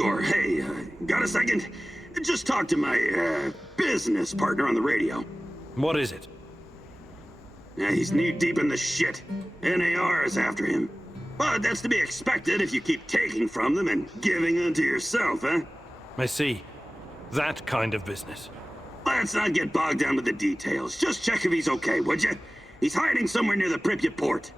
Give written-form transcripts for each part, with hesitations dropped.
Igor, hey, got a second? Just talk to my, business partner on the radio. What is it? He's knee-deep in the shit. NAR is after him. But that's to be expected if you keep taking from them and giving unto yourself, huh? I see. That kind of business. Let's not get bogged down with the details. Just check if he's okay, would you? He's hiding somewhere near the PRIPYAT port.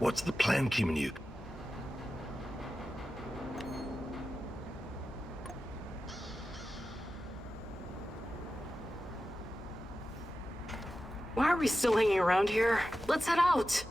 What's the plan, Kimanuk? Why are we still hanging around here? Let's head out!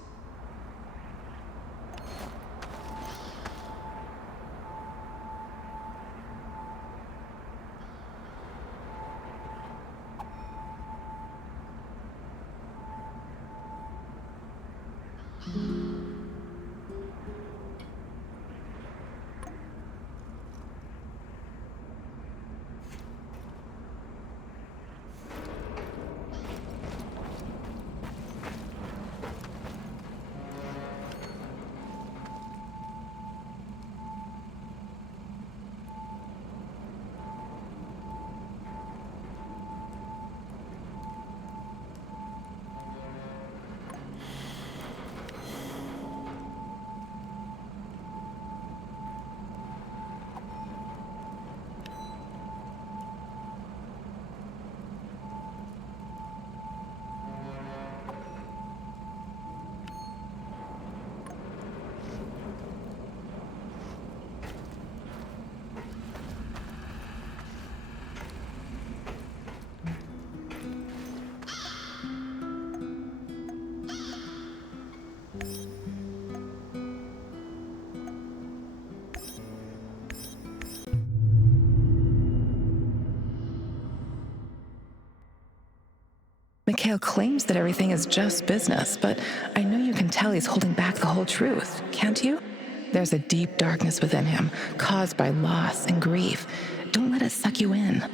Mikhail claims that everything is just business, but I know you can tell he's holding back the whole truth, can't you? There's a deep darkness within him, caused by loss and grief. Don't let it suck you in.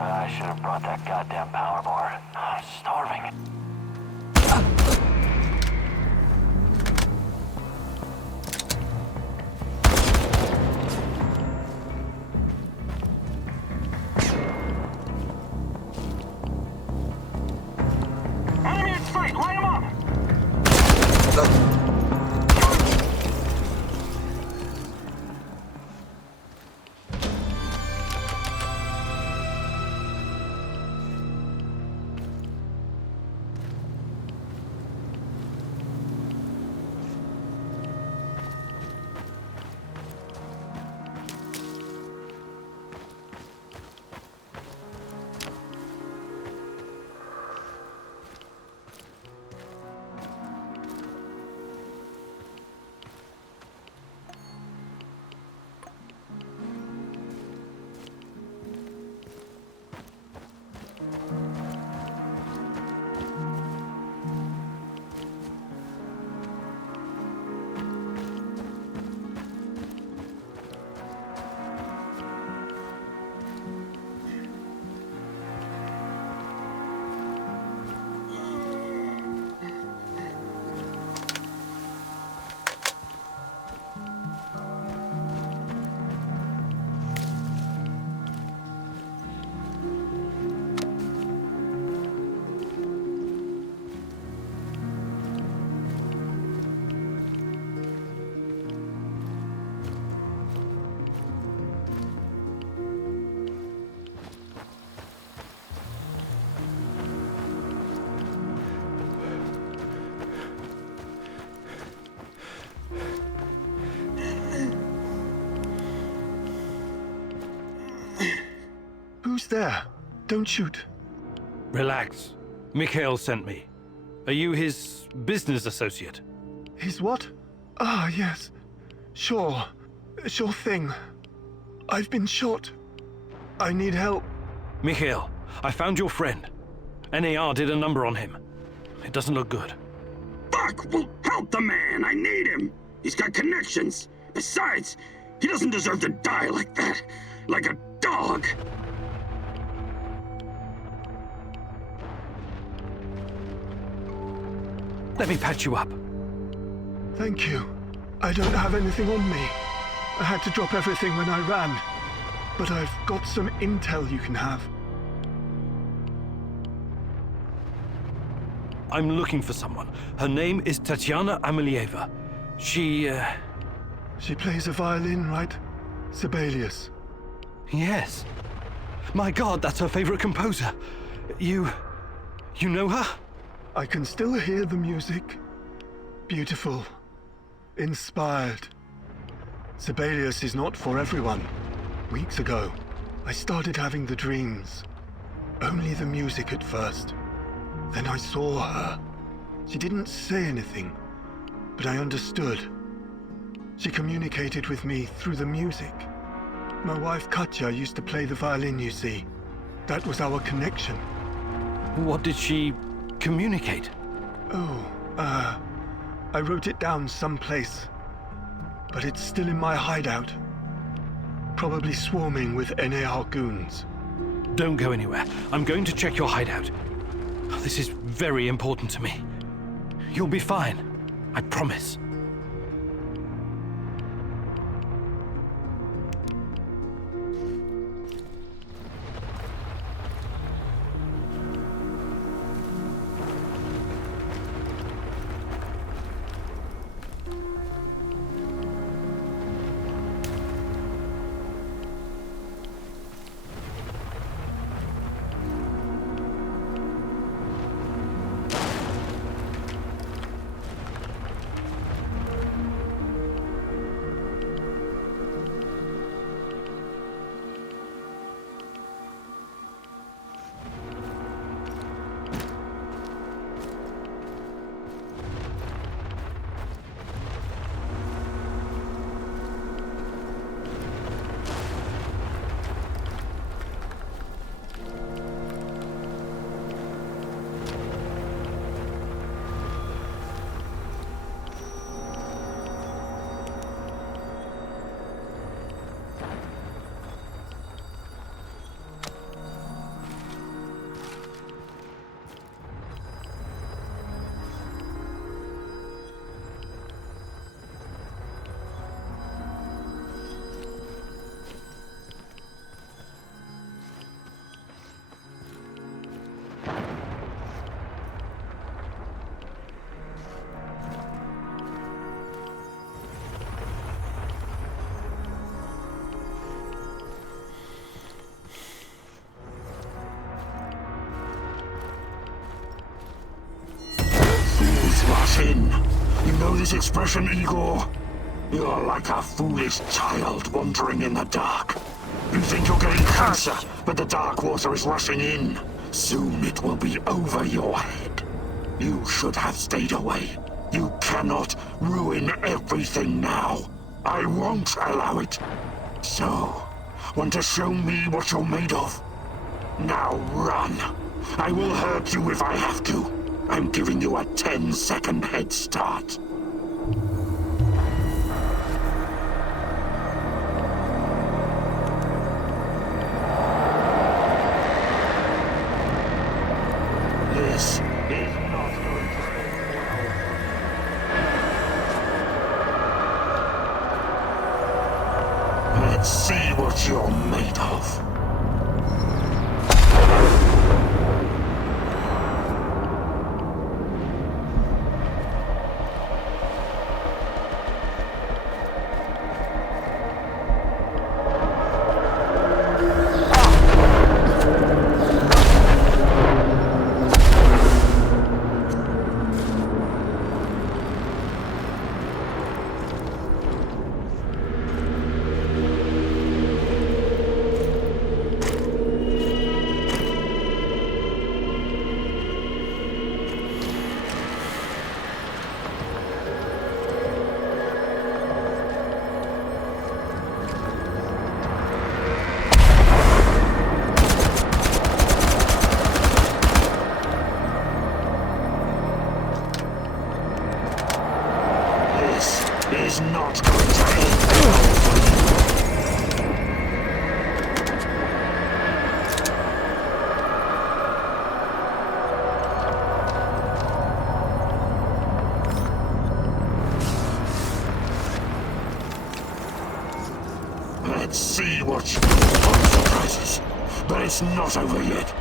I should have brought that goddamn power bar. I'm starving. Enemy in sight! Line him up! Who's there? Don't shoot. Relax. Mikhail sent me. Are you his business associate? His what? Ah, yes. Sure. Sure thing. I've been shot. I need help. Mikhail, I found your friend. NAR did a number on him. It doesn't look good. Fuck! Well, help the man! I need him! He's got connections. Besides, he doesn't deserve to die like that. Like a dog. Let me patch you up. Thank you. I don't have anything on me. I had to drop everything when I ran. But I've got some intel you can have. I'm looking for someone. Her name is Tatiana Amelieva. She plays a violin, right? Sibelius. Yes. My God, that's her favorite composer. You know her? I can still hear the music. Beautiful. Inspired. Sibelius is not for everyone. Weeks ago, I started having the dreams. Only the music at first. Then I saw her. She didn't say anything, but I understood. She communicated with me through the music. My wife Katya used to play the violin, you see. That was our connection. What did she communicate? I wrote it down someplace. But it's still in my hideout. Probably swarming with NAR goons. Don't go anywhere. I'm going to check your hideout. This is very important to me. You'll be fine. I promise. Always rush in. You know this expression, Igor? You're like a foolish child wandering in the dark. You think you're getting closer, but the dark water is rushing in. Soon it will be over your head. You should have stayed away. You cannot ruin everything now. I won't allow it. So, want to show me what you're made of? Now run. I will hurt you if I have to. I'm giving you a 10-second head start. This is not going to end well. Let's see what you're made of. Is not going to end well for you. Let's see what you fun surprises. But it's not over yet.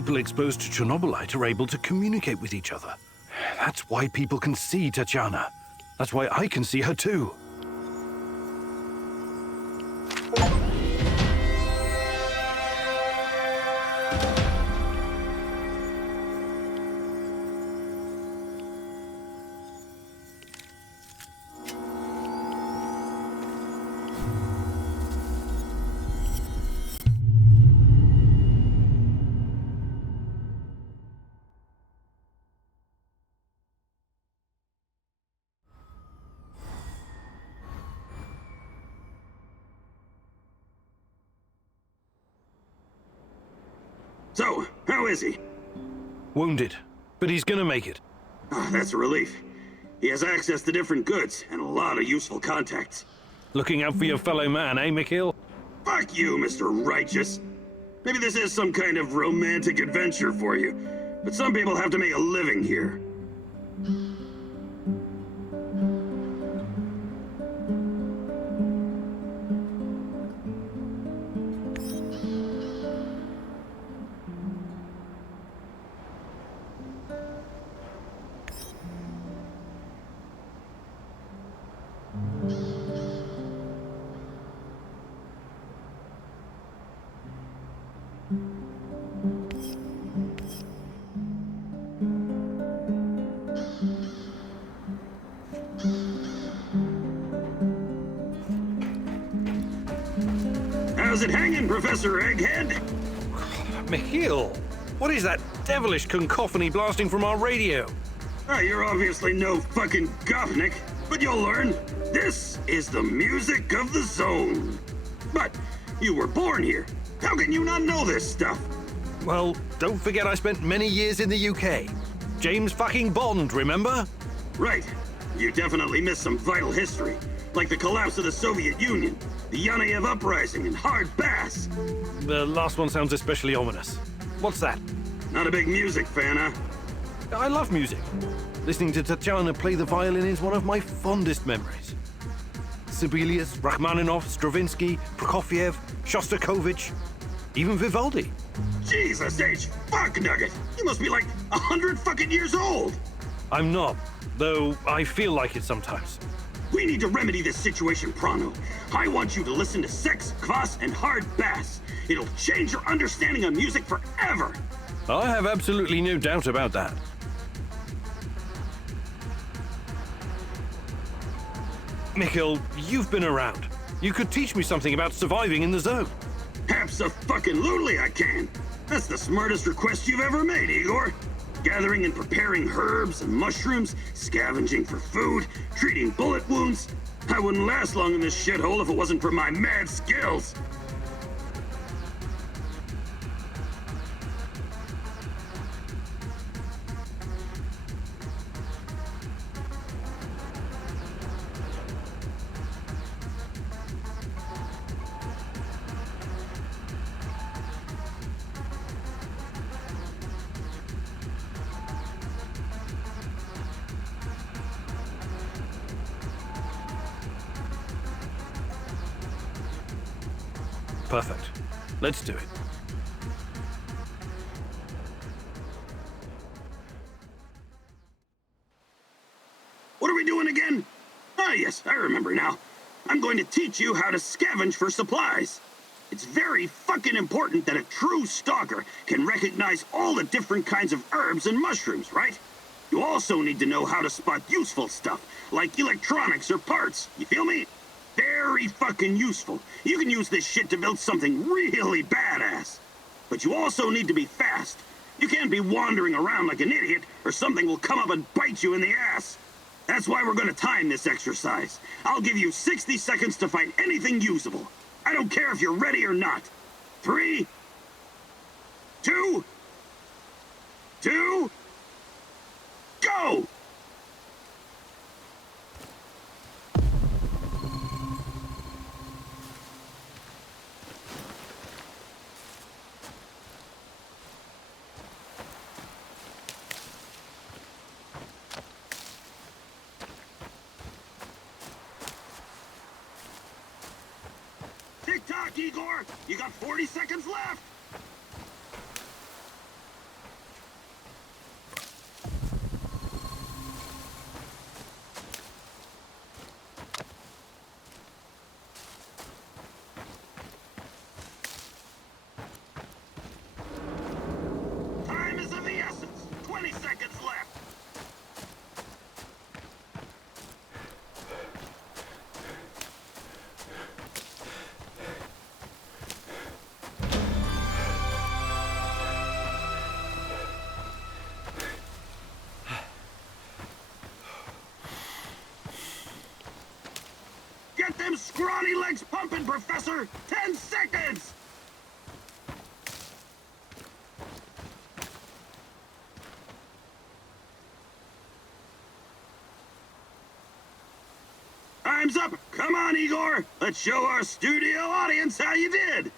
people exposed to Chernobylite are able to communicate with each other. That's why people can see Tatiana. That's why I can see her too. So, how is he? Wounded, but he's gonna make it. Ah, that's a relief. He has access to different goods and a lot of useful contacts. Looking out for your fellow man, eh, Mikhail? Fuck you, Mr. Righteous. Maybe this is some kind of romantic adventure for you, but some people have to make a living here. How's it hanging, Professor Egghead? Mikhail, what is that devilish cacophony blasting from our radio? Ah, you're obviously no fucking gopnik, but you'll learn. This is the music of the zone. But you were born here. How can you not know this stuff? Well, don't forget I spent many years in the UK. James fucking Bond, remember? Right. You definitely missed some vital history, like the collapse of the Soviet Union, the Yanayev Uprising, and hard bass. The last one sounds especially ominous. What's that? Not a big music fan, huh? I love music. Listening to Tatiana play the violin is one of my fondest memories. Sibelius, Rachmaninoff, Stravinsky, Prokofiev, Shostakovich, even Vivaldi. Jesus H. Fuck Nugget! You must be like 100 fucking years old! I'm not, though I feel like it sometimes. We need to remedy this situation pronto. I want you to listen to sex, kvass, and hard bass. It'll change your understanding of music forever. I have absolutely no doubt about that. Mikhail, you've been around. You could teach me something about surviving in the zone. Abso-fucking-lutely I can. That's the smartest request you've ever made, Igor. Gathering and preparing herbs and mushrooms, scavenging for food, treating bullet wounds. I wouldn't last long in this shithole if it wasn't for my mad skills. Perfect. Let's do it. What are we doing again? Ah, yes, I remember now. I'm going to teach you how to scavenge for supplies. It's very fucking important that a true stalker can recognize all the different kinds of herbs and mushrooms, right? You also need to know how to spot useful stuff, like electronics or parts. You feel me? Very fucking useful. You can use this shit to build something really badass. But you also need to be fast. You can't be wandering around like an idiot, or something will come up and bite you in the ass. That's why we're gonna time this exercise. I'll give you 60 seconds to find anything usable. I don't care if you're ready or not. 3, 2, go! Tick-tock, Igor! You got 40 seconds left! Get them scrawny legs pumping, Professor! 10 seconds! Time's up! Come on, Igor! Let's show our studio audience how you did!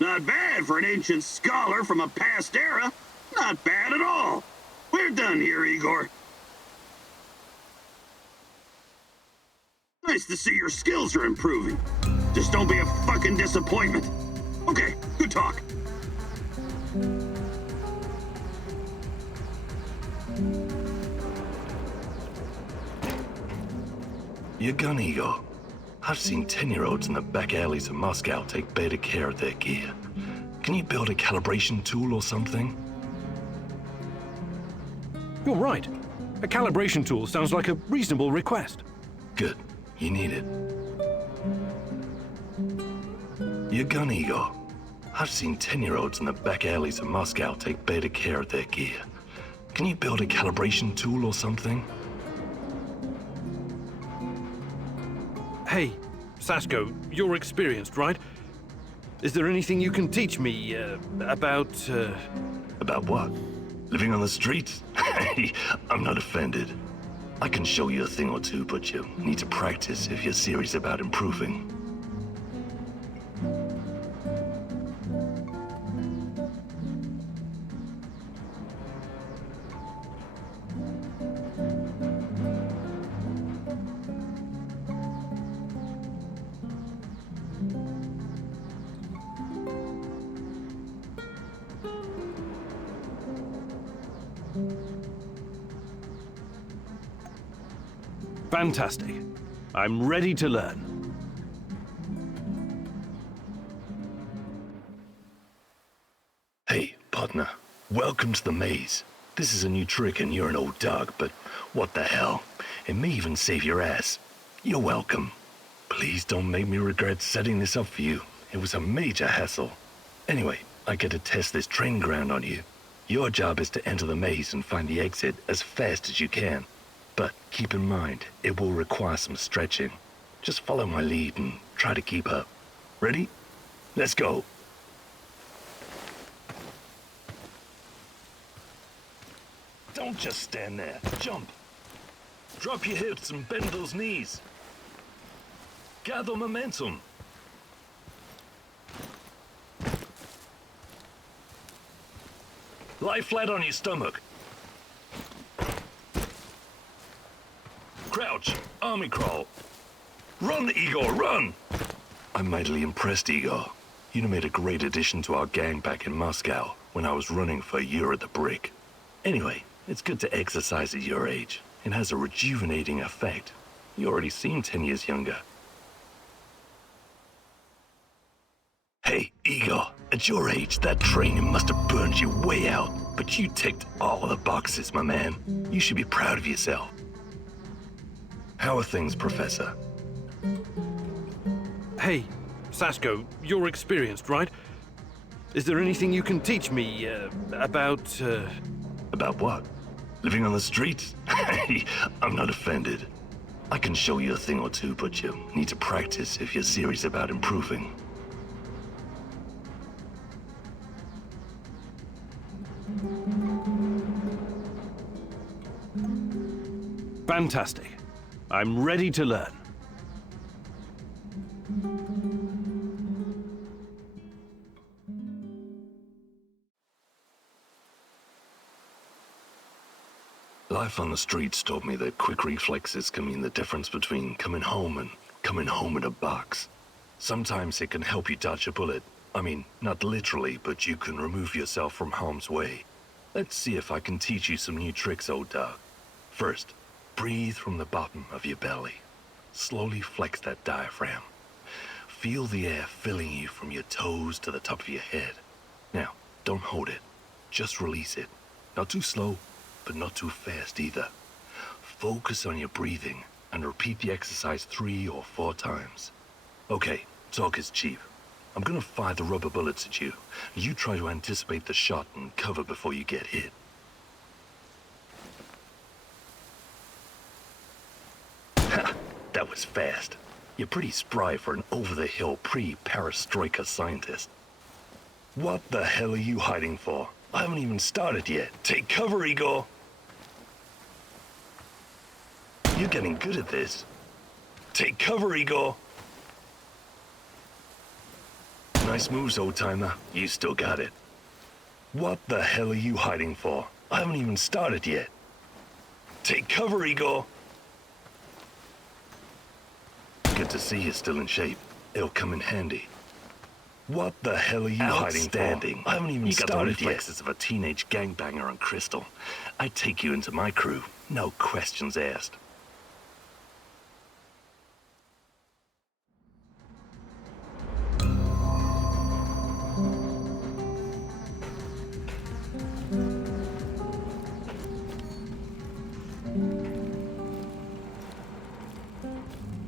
Not bad for an ancient scholar from a past era. Not bad at all. We're done here, Igor. Nice to see your skills are improving. Just don't be a fucking disappointment. Okay, good talk. Your gun, Igor. I've seen 10-year-olds in the back alleys of Moscow take better care of their gear. Can you build a calibration tool or something? You're right. A calibration tool sounds like a reasonable request. Good. You need it. Your gun, Igor. I've seen 10-year-olds in the back alleys of Moscow take better care of their gear. Can you build a calibration tool or something? Hey, Sasko, you're experienced, right? Is there anything you can teach me, about... About what? Living on the streets? I'm not offended. I can show you a thing or two, but you need to practice if you're serious about improving. Fantastic. I'm ready to learn. Hey, partner. Welcome to the maze. This is a new trick and you're an old dog, but what the hell? It may even save your ass. You're welcome. Please don't make me regret setting this up for you. It was a major hassle. Anyway, I get to test this training ground on you. Your job is to enter the maze and find the exit as fast as you can. But keep in mind, it will require some stretching. Just follow my lead and try to keep up. Ready? Let's go. Don't just stand there. Jump. Drop your hips and bend those knees. Gather momentum. Lie flat on your stomach. Crouch. Army crawl. Run, Igor, run! I'm mightily impressed, Igor. You made a great addition to our gang back in Moscow when I was running for a year at the Brick. Anyway, it's good to exercise at your age. It has a rejuvenating effect. You already seem 10 years younger. Hey, Igor, at your age, that training must have burned you way out. But you ticked all the boxes, my man. You should be proud of yourself. How are things, Professor? Hey, Sasko, you're experienced, right? Is there anything you can teach me, about... About what? Living on the streets? I'm not offended. I can show you a thing or two, but you need to practice if you're serious about improving. Fantastic. I'm ready to learn. Life on the streets taught me that quick reflexes can mean the difference between coming home and coming home in a box. Sometimes it can help you dodge a bullet. I mean, not literally, but you can remove yourself from harm's way. Let's see if I can teach you some new tricks, old dog. First, breathe from the bottom of your belly. Slowly flex that diaphragm. Feel the air filling you from your toes to the top of your head. Now, don't hold it. Just release it. Not too slow, but not too fast either. Focus on your breathing and repeat the exercise 3 or 4 times. Okay, talk is cheap. I'm gonna fire the rubber bullets at you. You try to anticipate the shot and cover before you get hit. Ha! That was fast. You're pretty spry for an over-the-hill pre-perestroika scientist. What the hell are you hiding for? I haven't even started yet. Take cover, Igor. You're getting good at this. Take cover, Igor. Nice moves, old-timer. You still got it. What the hell are you hiding for? I haven't even started yet. Take cover, Igor. Good to see you're still in shape. It'll come in handy. What the hell are you hiding for? I haven't even started yet. You got the reflexes of a teenage gangbanger on Crystal. I'd take you into my crew. No questions asked.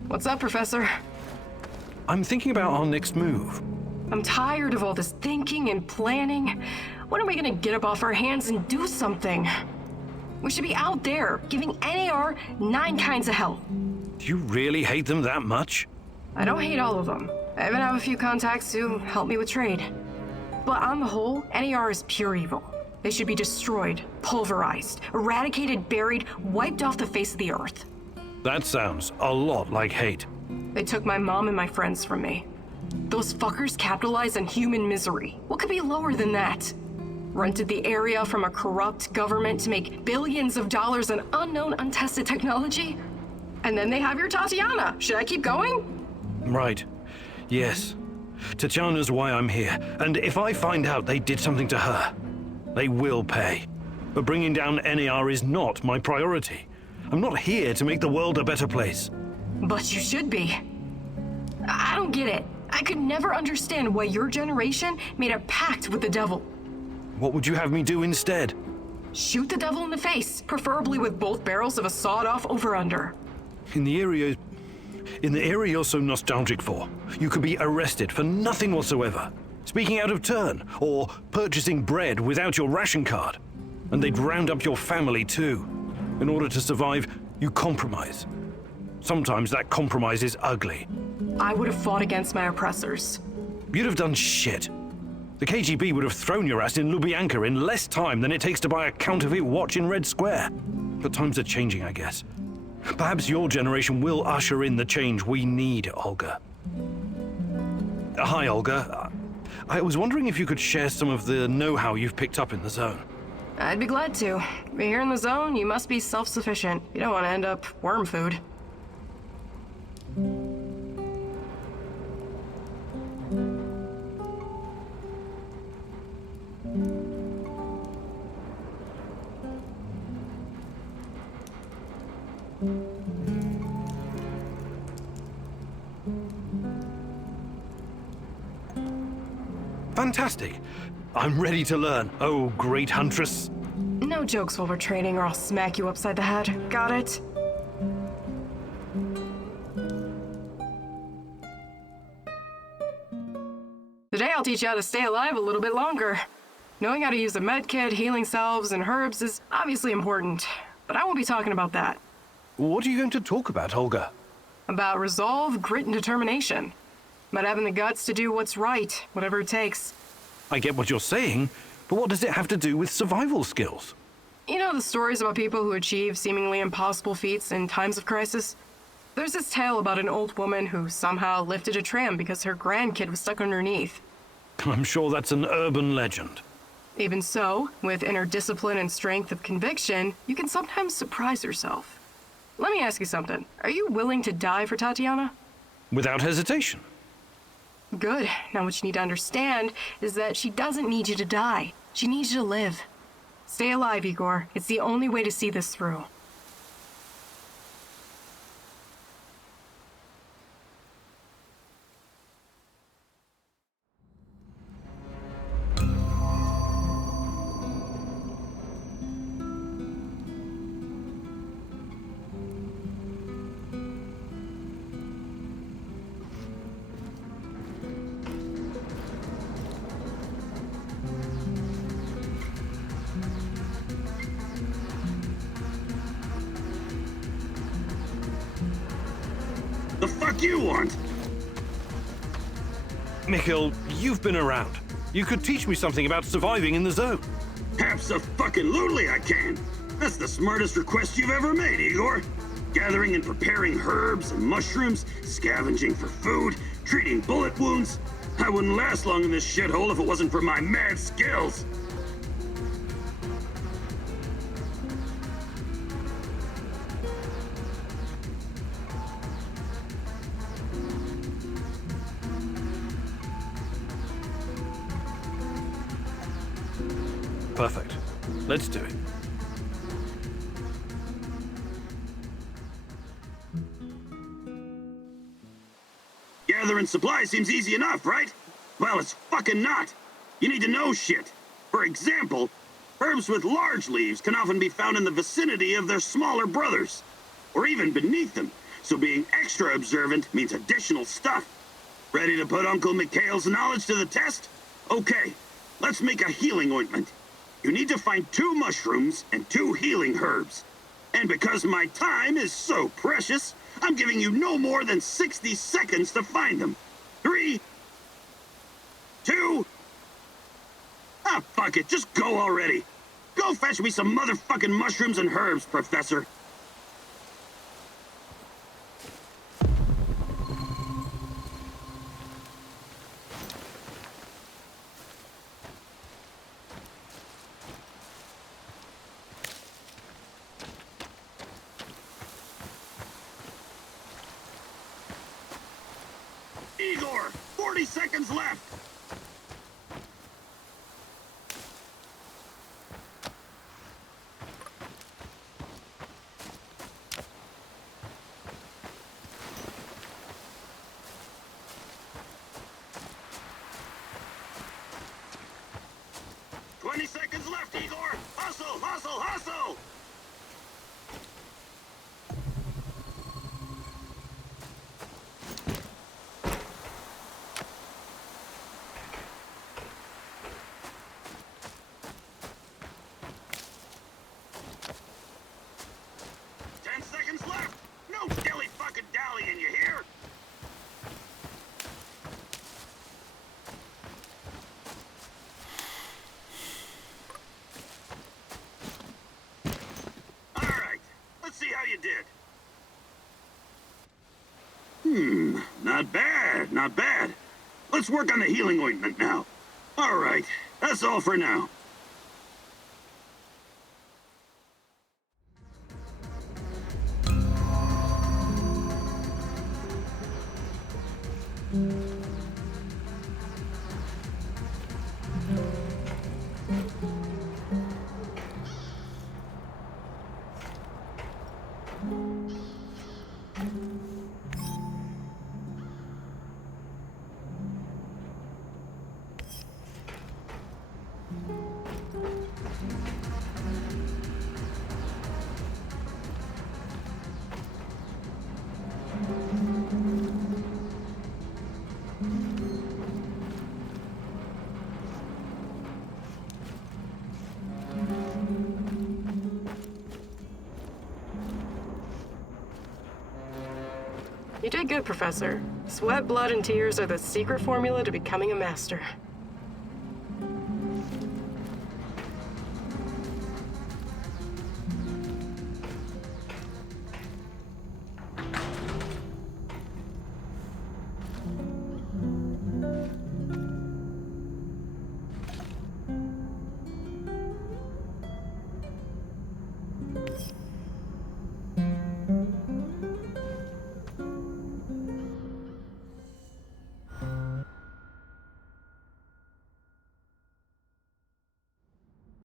What's up, Professor? I'm thinking about our next move. I'm tired of all this thinking and planning. When are we gonna get up off our hands and do something? We should be out there, giving NAR 9 kinds of hell. Do you really hate them that much? I don't hate all of them. I even have a few contacts who help me with trade. But on the whole, NAR is pure evil. They should be destroyed, pulverized, eradicated, buried, wiped off the face of the earth. That sounds a lot like hate. They took my mom and my friends from me. Those fuckers capitalize on human misery. What could be lower than that? Rented the area from a corrupt government to make billions of dollars on unknown, untested technology? And then they have your Tatiana. Should I keep going? Right. Yes. Tatiana's why I'm here. And if I find out they did something to her, they will pay. But bringing down NAR is not my priority. I'm not here to make the world a better place. But you should be. I don't get it. I could never understand why your generation made a pact with the devil. What would you have me do instead? Shoot the devil in the face, preferably with both barrels of a sawed-off over-under. In the area you're so nostalgic for, you could be arrested for nothing whatsoever. Speaking out of turn, or purchasing bread without your ration card. And they'd round up your family too. In order to survive, you compromise. Sometimes that compromise is ugly. I would have fought against my oppressors. You'd have done shit. The KGB would have thrown your ass in Lubyanka in less time than it takes to buy a counterfeit watch in Red Square. But times are changing, I guess. Perhaps your generation will usher in the change we need, Olga. Hi, Olga. I was wondering if you could share some of the know-how you've picked up in the zone. I'd be glad to. But here in the zone, you must be self-sufficient. You don't want to end up worm food. Fantastic. I'm ready to learn, oh great huntress. No jokes while we're training or I'll smack you upside the head. Got it? Today I'll teach you how to stay alive a little bit longer. Knowing how to use a medkit, healing salves, and herbs is obviously important, but I won't be talking about that. What are you going to talk about, Olga? About resolve, grit, and determination. About having the guts to do what's right, whatever it takes. I get what you're saying, but what does it have to do with survival skills? You know the stories about people who achieve seemingly impossible feats in times of crisis? There's this tale about an old woman who somehow lifted a tram because her grandkid was stuck underneath. I'm sure that's an urban legend. Even so, with inner discipline and strength of conviction, you can sometimes surprise yourself. Let me ask you something. Are you willing to die for Tatiana? Without hesitation. Good. Now what you need to understand is that she doesn't need you to die. She needs you to live. Stay alive, Igor. It's the only way to see this through. fuck you want? Mikhail, you've been around. You could teach me something about surviving in the zone. Abso-fucking-lutely I can. That's the smartest request you've ever made, Igor. Gathering and preparing herbs and mushrooms, scavenging for food, treating bullet wounds. I wouldn't last long in this shithole if it wasn't for my mad skills. Perfect. Let's do it. Gathering supplies seems easy enough, right? Well, it's fucking not. You need to know shit. For example, herbs with large leaves can often be found in the vicinity of their smaller brothers, or even beneath them, so being extra observant means additional stuff. Ready to put Uncle Mikhail's knowledge to the test? Okay, let's make a healing ointment. You need to find 2 mushrooms and 2 healing herbs. And because my time is so precious, I'm giving you no more than 60 seconds to find them. 3, 2... Ah, fuck it, just go already. Go fetch me some motherfucking mushrooms and herbs, Professor. Igor, 40 seconds left. Seconds left, Igor! Hustle, hustle, hustle! Seconds left! No dilly-fucking-dally, you hear? Alright, let's see how you did. Not bad, not bad. Let's work on the healing ointment now. Alright, that's all for now. You did good, Professor. Sweat, blood, and tears are the secret formula to becoming a master.